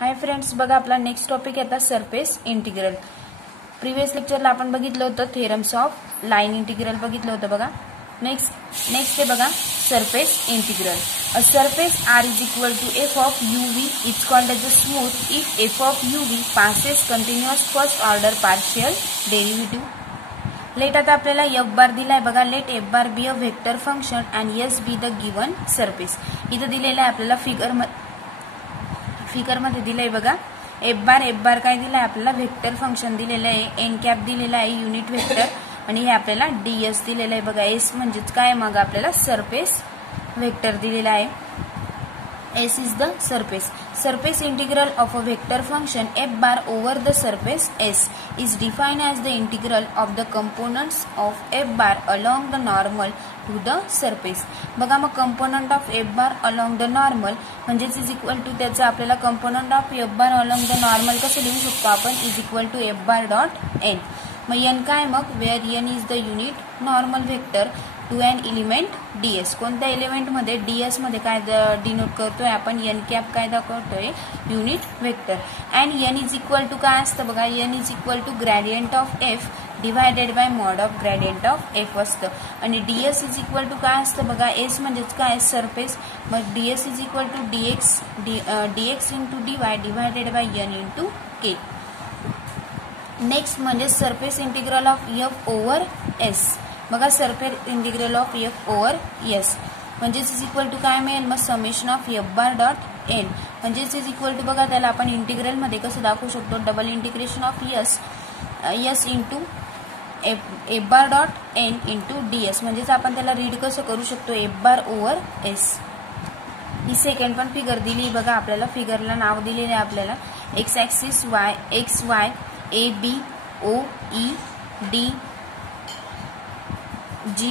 Hi friends, बघा आपला next topic येता सरफेस इंटिग्रल. प्रीवियस लेक्चरला आपण बघितलं होतं थेरम्स ऑफ लाईन इंटिग्रल बघितलं होतं बघा. नेक्स्ट आहे बघा surface integral. A surface r is equal to f of uv is called as a smooth if f of uv passes continuous first order partial derivative. Let आता आपल्याला f bar दिलाय बघा. Let f bar be a vector function and s be the given surface. इथं दिलेलं आहे आपल्याला figure मध्ये दिलंय बघा. एफ बार काय दिलाय आपल्याला वेक्टर फंक्शन दिलेलं आहे. एन कॅप दिलेला आहे युनिट वेक्टर आणि हे आपल्याला ds दिलेलं आहे बघा. एस म्हणजेच काय मग आपल्याला सरफेस वेक्टर दिलेला आहे. S is the surface. Surface integral of a vector function f bar over the surface S is defined as the integral of the components of f bar along the normal to the surface. बघा मग component of f bar along the normal म्हणजेच is equal to त्याचं आपल्याला component of f bar along the normal कसं लिहू शकतो आपण is equal to f bar dot n. मग n काय मग where n is the unit normal vector to an element ds. कोणत्या एलिमेंट मध्ये ds मध्ये काय डिनोट करतोय आपण n कॅप काय दाखवतोय unit vector. And n is equal to काय असतं बघा. n is equal to gradient of f divided by mod of gradient of f असतं. आणि ds इज इक्वल टू काय असतं बघा. s म्हणजेच काय सरफेस. मग ds is equal to dx into dy divided by n into k. Next म्हणजे surface integral of f over s. बघा surface integral of f over s म्हणजेच is equal to काय मिळेल मग summation of f bar dot n म्हणजेच is equal to बघा त्याला आपण इंटिग्रल मध्ये कसं दाखवू शकतो. Double integration of s into f bar dot n into ds म्हणजेच आपण त्याला रीड कसं करू शकतो f बार ओव्हर s. ही सेकंड पण फिगर दिली बघा आपल्याला. फिगरला नाव दिलेले आहे आपल्याला x axis y x y a b o e d G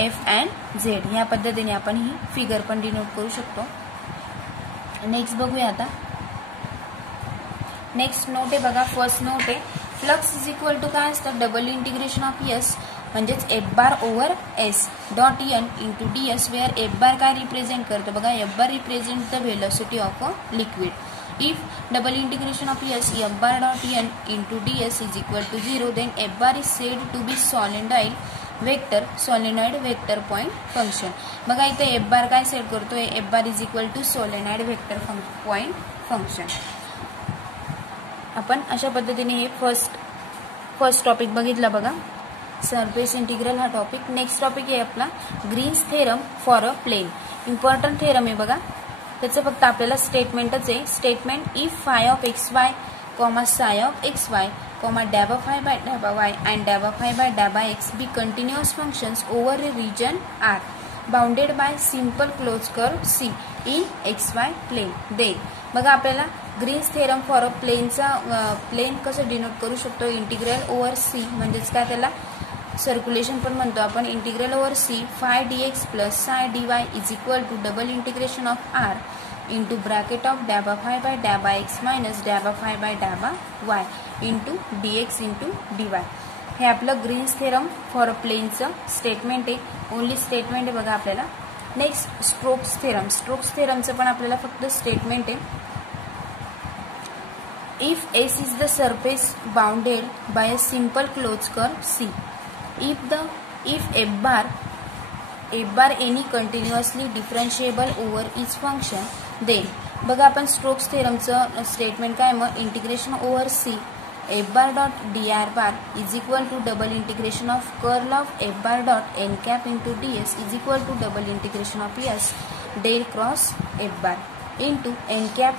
F and Z ह्या पद्धतीने आपण ही फिगर पण डिनोट करू शकतो. नेक्स्ट बघूया आता. नेक्स्ट नोट आहे बघा. फर्स्ट नोट आहे फ्लक्स इज इक्वल टू काय असतं डबल इंटिग्रेशन ऑफ s म्हणजेच f bar over s dot n into ds where f bar काय रिप्रेझेंट करतो बघा. f bar represent the velocity of a liquid. If double integration of s f bar dot n into ds is equal to 0, then f bar is said to be solenoid vector point function. बघा इथे f bar काय set करतोय. f bar is equal to solenoid vector point function. आपण अशा पद्धतीने हे first topic बघितला बघा. सरफेस इंटिग्रल हा टॉपिक. नेक्स्ट टॉपिक आहे आपला Green's theorem for a plane. Important theorem आहे बघा. त्याचं फक्त आपल्याला स्टेटमेंटच आहे. Statement if phi of x y comma psi of x y comma डॅबा फाय बाय डॅबा वाय अँड डॅबा फाय बाय डॅबा x be continuous functions over a region R bounded by simple close curve C in x y plane. दे बघा आपल्याला Green's theorem for a plain कसं denote करू शकतो. इंटिग्रल ओव्हर सी म्हणजेच काय त्याला सर्क्युलेशन पण म्हणतो आपण. Integral over C phi dx plus psi dy is equal to double integration of r into bracket of डॅबा फाय बाय डॅबा एक्स मायनस डॅबा फाय बाय डॅबा y into dx into dy. हे आपलं ग्रीन्स थेरम फॉर अ प्लेनचं statement आहे. Only statement आहे बघा आपल्याला. Next Stokes theorem. स्ट्रोक्स थेरमचं पण आपल्याला फक्त स्टेटमेंट आहे. If s is the surface bounded by a simple close curve c. If f bar any continuously differentiable over each function, then बघा आपण स्ट्रोक्स थेरमचं स्टेटमेंट काय मग integration over C f bar dot dr bar is equal to double integration of curl of f bar dot n cap into ds is equal to double integration of s del cross f bar into n cap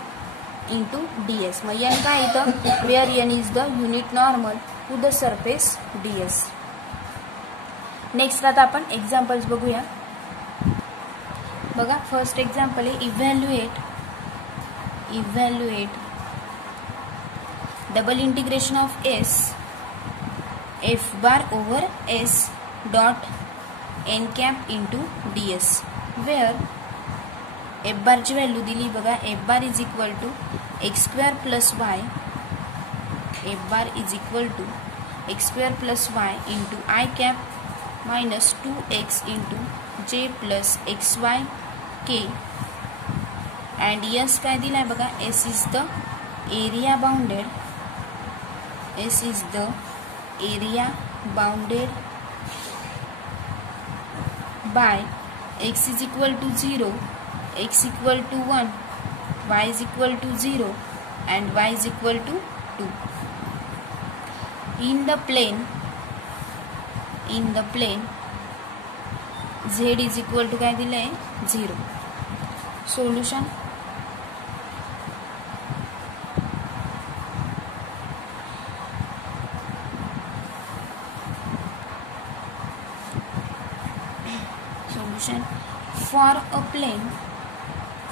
into ds. मग n काय इथं where n is the unit normal to the surface ds. Next आता आपण examples बघूया बघा. First example आहे evaluate double integration of s f bar over s dot n cap into ds where f बारची value दिली बघा. f bar is equal to x square plus y f bar is equal to x square plus y into I cap minus 2x into j plus xy k and s काय दिलाय बघा. s is the area bounded, S is the area bounded by x is equal to 0, x equal to 1, y is equal to 0 and y is equal to 2. In the plane z is equal to काय दिलं आहे 0. Solution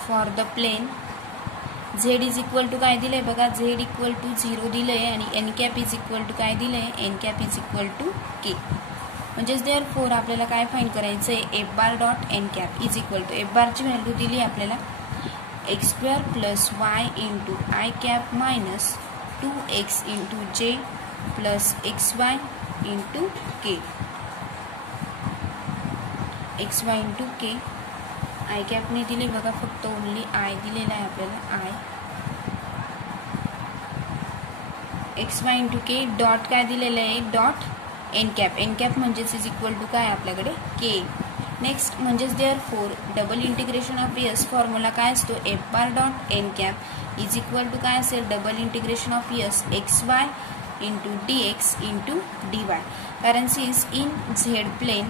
for the plane z is equal to काय दिलंय बघा, z equal to 0 दिलंय आणि n cap is equal to काय दिलंय, n cap is equal to k. म्हणजेच देअरफॉर आपल्याला काय फाइंड करायचं आहे, f bar dot n cap is equal to f bar ची व्हॅल्यू दिली आपल्याला x square plus y into I cap minus 2x into j plus xy into k. xy into k I cap ने दिले बघा, फक्त only I दिलेला आहे आपल्याला I. xy into k dot काय दिलेलं आहे, डॉट n cap म्हणजेच इज इक्वल टू काय आपल्याकडे k. नेक्स्ट म्हणजेच therefore double integration of s formula काय असतो, f bar dot n cap is equal to काय असेल, double integration of s xy into dx into dy. कारण since in z plane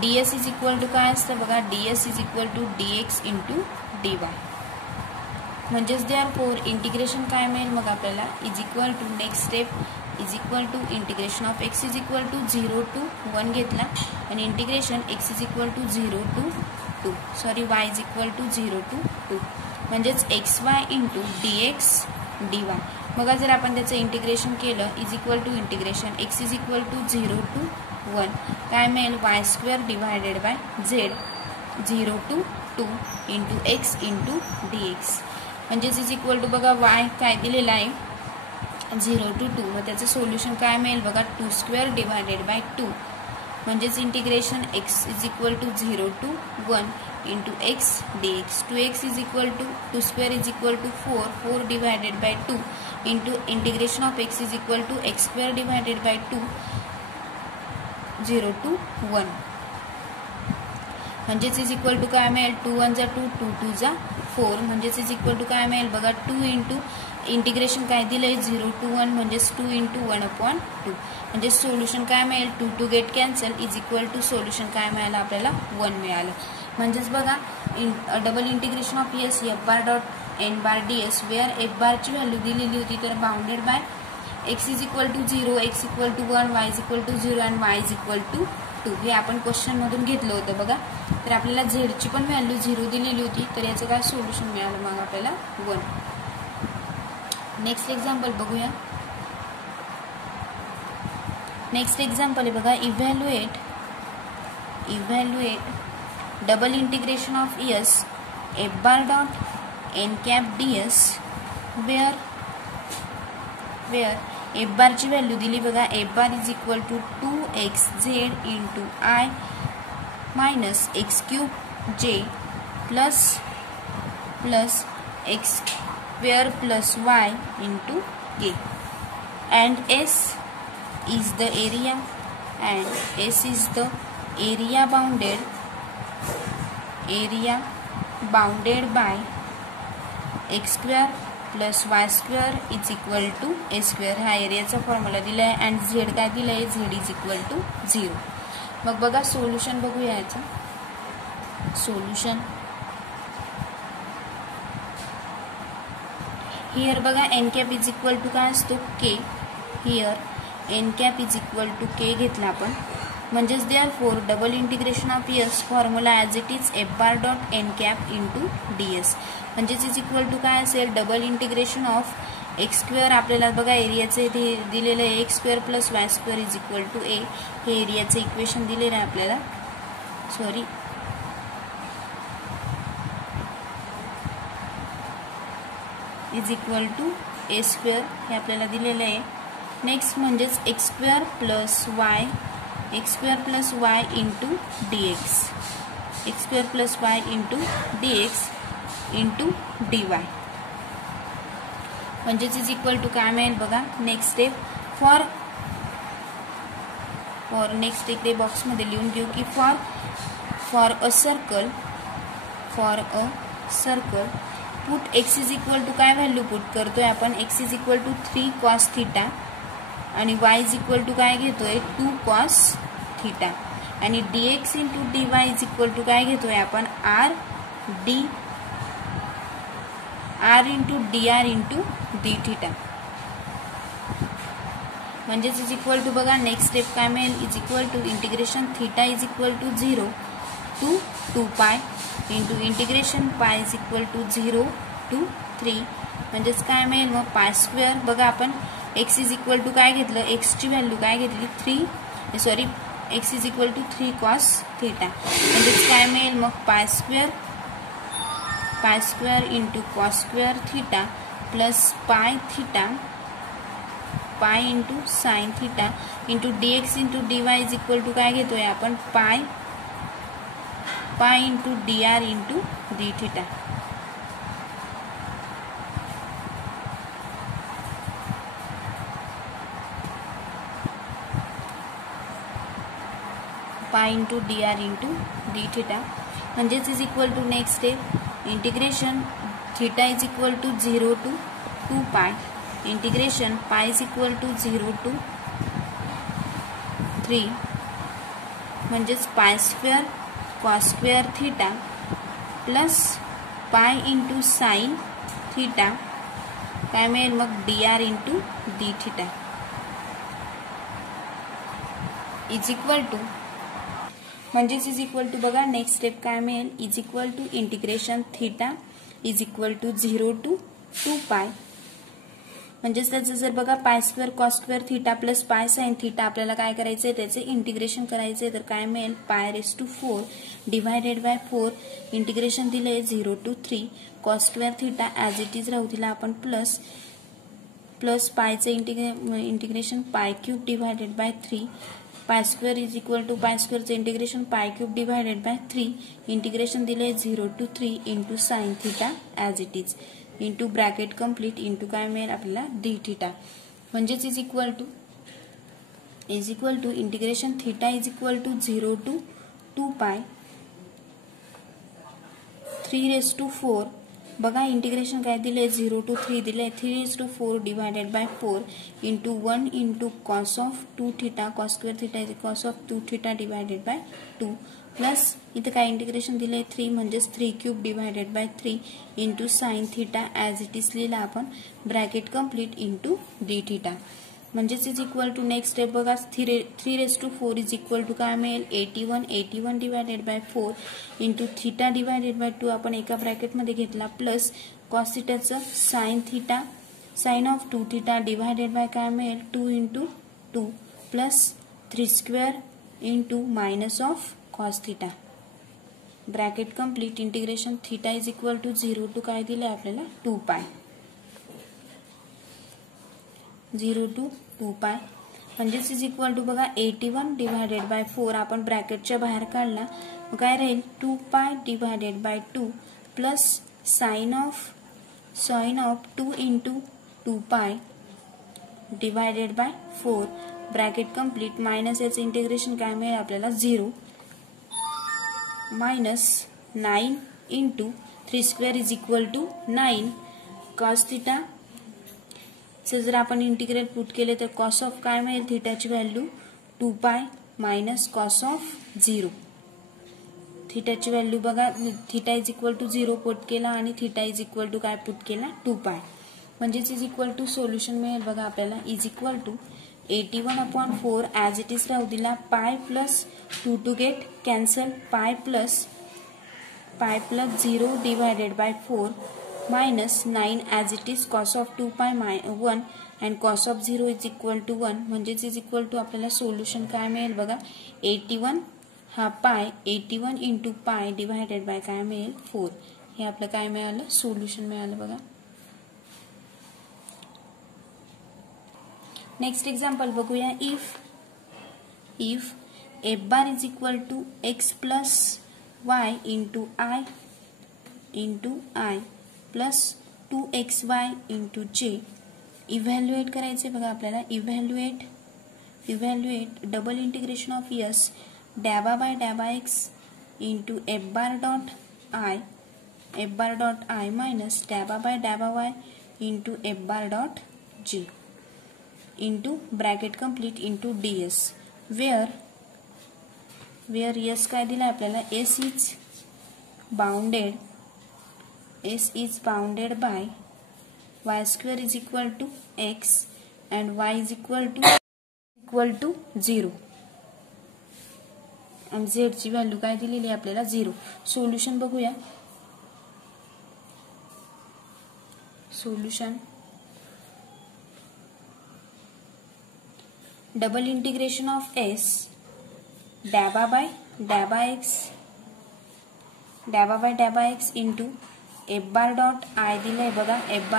ds is equal to काय असतं बघा, ds is equal to dx into dy. म्हणजेच therefore integration काय मिळेल मग आपल्याला, is equal to next step is equal to integration of x is equal to 0 to 1 घेतला आणि integration x is equal to 0 to 2 y is equal to 0 to 2 म्हणजेच xy into dx dy. मग जर आपण त्याचं इंटिग्रेशन केलं is equal to integration x is equal to 0 to 1 काय मिळेल, y square divided by z 0 to 2 into x into dx. म्हणजेच is equal to बघा y काय दिलेला आहे 0 to 2, मग त्याचं सोल्युशन काय मिळेल बघा 2 स्क्वेअर डिवायडेड बाय 2 म्हणजेच integration x is equal to 0 to 1 into x dx. 2x is equal to 2 square is equal to 4 divided by 2 into integration of x is equal to x square divided by 2 0 to 1 म्हणजेच is equal to काय मिळेल 2 1 जा 2 2 2 जा 4 म्हणजेच is equal to काय मिळेल बघा 2 into integration काय दिलंय 0 to 1 म्हणजेच 2 इंटू 1/2 म्हणजे सोल्युशन काय मिळेल 2 to get cancel is equal to solution काय मिळालं आपल्याला 1 मिळालं. म्हणजेच बघा double integration of s f bar dot n bar ds where f bar ची व्हॅल्यू दिलेली होती तर bounded by x is equal to 0 x equal to 1 y is equal to 0 and y is equal to 2 हे आपण question मधून घेतलं होतं बघा. तर आपल्याला z ची पण व्हॅल्यू 0 दिलेली होती तर याचं काय सोल्युशन मिळालं मग आपल्याला 1. नेक्स्ट एक्झाम्पल बघूया. नेक्स्ट एक्झाम्पल आहे बघा evaluate double integration of s f bar dot n cap ds where f bar ची व्हॅल्यू दिली बघा f bar is equal to 2xz into I minus x cube j plus x square plus y into k and s is the area bounded by x square plus y square is equal to a square. हा एरियाचा formula दिला आहे and z काय दिला आहे z is equal to 0. मग बघा solution बघूया याचं. सोल्युशन हियर बघा n cap is equal to काय असतो k. Here n cap is equal to k घेतला आपण म्हणजेच therefore double integration of s formula as it is f bar dot n cap into ds म्हणजेच is equal to काय असेल double integration of x square आपल्याला बघा एरियाचे ते दिलेलं आहे x square plus y square is equal to a. हे एरियाचं इक्वेशन दिलेलं आहे आपल्याला is equal to a square हे आपल्याला दिलेलं आहे. नेक्स्ट म्हणजेच x square plus y into dx x square plus y into dx into dy म्हणजेच इज इक्वल टू काय मिळेल बघा. नेक्स्ट स्टेप फॉर नेक्स्ट इकडे बॉक्समध्ये लिहून घेऊ की for a circle put x is equal to काय व्हॅल्यू पुट करतोय आपण. X is equal to 3 cos theta आणि वाय इज इक्वल टू काय घेतोय 2 cos थिटा आणि dx into dy is equal to काय घेतोय आपण r into dr into d theta म्हणजेच इज इक्वल टू बघा. नेक्स्ट स्टेप काय मिळेल is equal to integration theta is equal to 0 to 2 pi into integration पाय is equal to 0 to 3 म्हणजेच काय मिळेल मग पाय स्क्वेअर. बघा आपण एक्स इज इक्वल टू काय घेतलं एक्सची व्हॅल्यू काय घेतली x is equal to 3 cos theta म्हणजेच काय मिळेल मग pi square into cos square theta plus pi into sine theta into dx into dy is equal to काय घेतोय आपण pi into dr into d theta pi into dr into d theta म्हणजेच is equal to next step integration theta is equal to 0 to 2 pi integration पाय is equal to 0 to 3 म्हणजेच pi square cos square theta plus pi into sine theta काय मिळेल मग dr into d theta is equal to म्हणजेच is equal to बघा. Next step काय मिळेल is equal to integration theta is equal to 0 to 2 pi म्हणजेच त्याचं जर बघा pi square cos square theta plus pi sine theta आपल्याला काय करायचंय त्याचे इंटिग्रेशन करायचंय तर काय मिळेल pi raise to 4 divided by 4 integration दिले 0 to 3 cos square theta as it is राहू दिला आपण प्लस पायचं integration pi cube divided by 3 pi square is equal to pi स्क्वेअरचं integration pi cube divided by 3 integration दिले 0 to 3 into sine theta as it is into bracket complete into काय मिळेल आपल्याला d theta म्हणजेच is equal to integration theta is equal to 0 to 2 pi 3 raise to 4 बघा integration काय दिले 0 to 3 दिले 3 raise to 4 divided by 4 into 1 into cos of 2 theta cos square theta is cos of 2 theta divided by 2 plus इथे काय integration दिले 3 म्हणजेच 3 cube divided by 3 into sine theta as it is लिहिला आपण bracket complete into d theta म्हणजेच is equal to next step बघा 3 raise to 4 is equal to काय मिळेल 81 divided by 4 into theta divided by 2 आपण एका ब्रॅकेटमध्ये घेतला प्लस कॉस थिटाचं sine of 2 theta divided by काय मिळेल 2 into 2 plus 3 square into minus of cos theta bracket complete integration theta is equal to 0 to काय दिले आपल्याला 2 पाय 0 टू 2 पाय म्हणजेच इज इक्वल टू बघा 81 डिवायडेड बाय 4 आपण ब्रॅकेटच्या बाहेर काढला मग काय राहील 2 pi divided by 2 plus sine of 2 into 2 pi divided by 4 bracket complete minus याचं इंटिग्रेशन काय मिळेल आपल्याला 0 minus 9 into 3 square is equal to 9 cos theta जर आपण इंटिग्रल पुट केले तर कॉस ऑफ काय मिळेल थिटाची value 2 pi minus cos of 0 थिटाची व्हॅल्यू बघा theta is equal to 0 put केला आणि थिटा इज इक्वल टू काय पुट केला 2 पाय म्हणजेच इज इक्वल टू सोल्युशन मिळेल बघा आपल्याला is equal to 81/4 as it is राहू दिला pi plus 2 to get cancel pi plus 0 divided by 4 minus 9 as it is cos of 2 pi 1 and cos of 0 is equal to 1 म्हणजेच is equal to आपल्याला solution काय मिळेल बघा 81 हा पाय 81 into pi divided by काय मिळेल 4 हे आपलं काय मिळालं सोल्युशन मिळालं बघा. नेक्स्ट एक्झाम्पल बघूया if f bar is equal to x plus y into I into I plus 2xy into J. Evaluate करायचे बघा आपल्याला. Evaluate double integration of S डॅबा बाय डॅबा x into F bar dot I minus डॅबा by डॅबा y into F bar dot G into bracket complete into D S where S काय दिलं आपल्याला. S is bounded by y square is equal to x and y is equal to 0 आणि z ची value काय दिलेली आपल्याला 0. Solution बघूया. Solution double integration of s डॅबा बाय डॅबा x into F bar dot I दिलंय बघा. F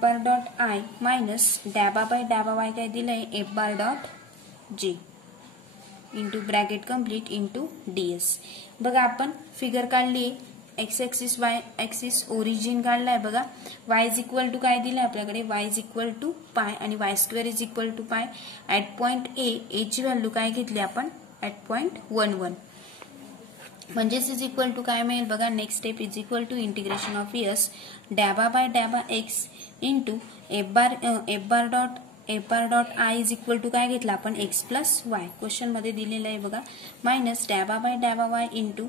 bar dot I minus डॅबा बाय डॅबा वाय काय दिलंय F bar dot G into bracket complete into D S. बघा आपण फिगर काढली. X axis y axis origin काढलाय बघा. वाय इज इक्वल टू काय दिलंय आपल्याकडे. Y is equal to pi आणि y square is equal to pi. At point A ची व्हॅल्यू काय घेतली आपण ऍट पॉइंट 1 म्हणजेच इज इक्वल टू काय मिळेल बघा. Next step is equal to integration of S डॅबा बाय डॅबा x into F bar dot I is equal to काय घेतला आपण एक्स प्लस वाय क्वेश्चन मध्ये दिलेलं आहे बघा. मायनस डॅबा बाय डॅबा y into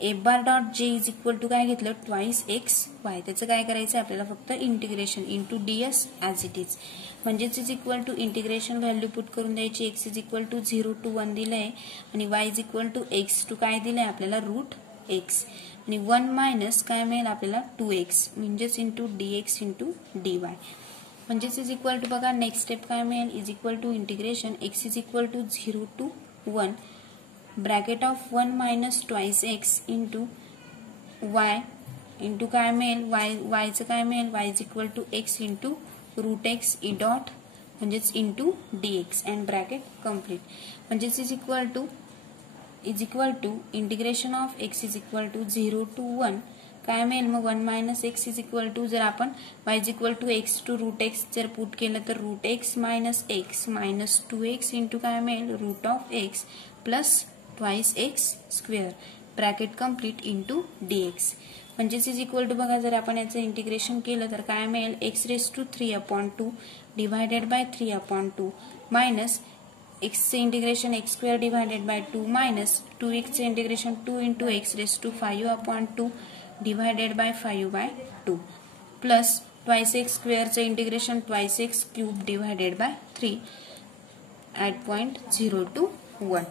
F bar dot J is equal to काय घेतलं ट्वाइस एक्स वाय. त्याचं काय करायचं आपल्याला फक्त integration into D S as it is. म्हणजेच is equal to integration value put करून द्यायची. X is equal to 0 to 1 दिलंय आणि y is equal to x to काय दिलंय आपल्याला रूट एक्स आणि 1 मायनस काय मिळेल आपल्याला 2x म्हणजेच इंटू dx इंटू dy. म्हणजेच इज इक्वल टू बघा नेक्स्ट स्टेप काय मिळेल. Is equal to integration x is equal to 0 to 1 bracket of 1 minus twice x into y into काय मिळेल वायचं काय मिळेल. Y is equal to x into root x e dot म्हणजेच into dx and bracket complete. म्हणजेच is equal to integration of x is equal to 0 to 1 काय मिळेल मग 1 minus x is equal to जर आपण y is equal to x to root x जर put केलं तर root x minus 2x into काय मिळेल root of x plus twice x square bracket complete into dx. म्हणजेच इज इक्वल टू बघा जर आपण याचं इंटिग्रेशन केलं तर काय मिळेल x raise to 3/2 divided by 3/2 minus एक्सचे integration x square divided by 2 minus 2x integration 2 into x raise to 5/2 divided by 5/2 plus twice x स्क्वेअरचं integration twice x cube divided by 3 at point 0 to 1.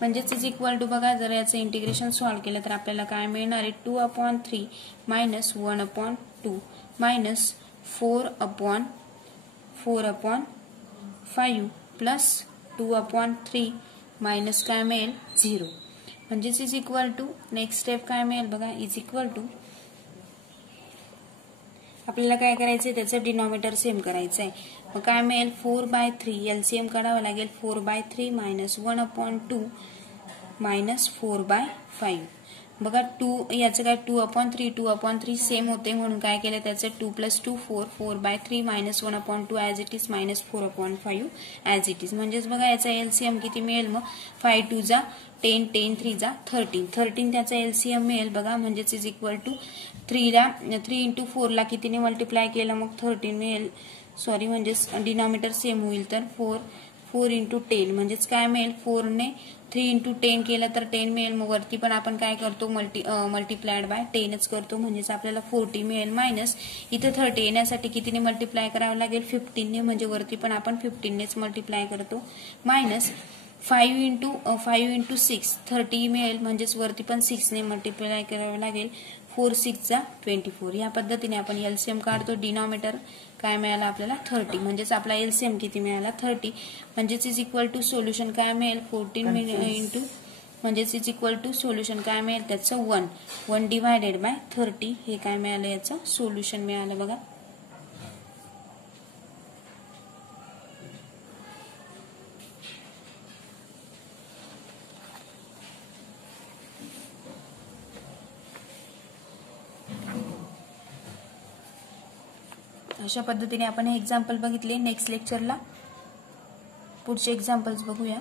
म्हणजेच is equal to बघा जर याचं integration solve केलं तर आपल्याला काय मिळणार आहे 2/3 मायनस 1/2 मायनस 4/5 प्लस 2/3 मायनस काय मिळेल 0. म्हणजेच is equal to next step काय मिळेल बघा. इज इक्वल टू आपल्याला काय करायचंय त्याचं डिनॉमिनेटर सेम करायचं आहे. मग काय मिळेल 4/3 एलसीएम काढावं लागेल. 4/3 मायनस 1/2 मायनस 4/5 बघा 2 याचं काय 2/3 सेम होते म्हणून काय केलं त्याचं 2 + 2 4/3 minus 1/2 as it is minus 4/5 as it is. म्हणजेच बघा याचा एलसीएम किती मिळेल मग 5 2 जा 10 10 3 जा 13 त्याचा एलसीएम मिळेल बघा. म्हणजेच इज इक्वल टू 3 इंटू 4 ला कितीने मल्टिप्लाय केलं मग 13 मिळेल. सॉरी म्हणजेच डिनॉमिनेटर सेम होईल तर 4 इंटू 10 म्हणजेच काय मिळेल 4 ने 3 इंटू 10 केलं तर 10 मिळेल. मग वरती पण आपण काय करतो मल्टिप्लायड बाय 10च करतो म्हणजेच आपल्याला 40 मिळेल. मायनस इथं 30 येण्यासाठी कितीने मल्टिप्लाय करावं लागेल 15ने म्हणजे वरती पण आपण 15नेच मल्टिप्लाय करतो. मायनस 5 इंटू 6 30 मिळेल म्हणजेच वरती पण 6ने मल्टिप्लाय करावं लागेल. 4 6 जा 24 या पद्धतीने आपण एलसीएम काढतो. डिनॉमिनेटर काय मिळाला आपल्याला 30 म्हणजेच आपला एलसीएम किती मिळाला 30. म्हणजेच इज इक्वल टू सोल्युशन काय मिळेल 14 इंटू म्हणजेच इज इक्वल टू सोल्युशन काय मिळेल त्याचं 1 डिवायडेड बाय 30 हे काय मिळालं याचं सोल्युशन मिळालं बघा. अशा पद्धतीने आपण हे एक्झाम्पल बघितले. नेक्स्ट लेक्चरला पुढचे एक्झाम्पल्स बघूया.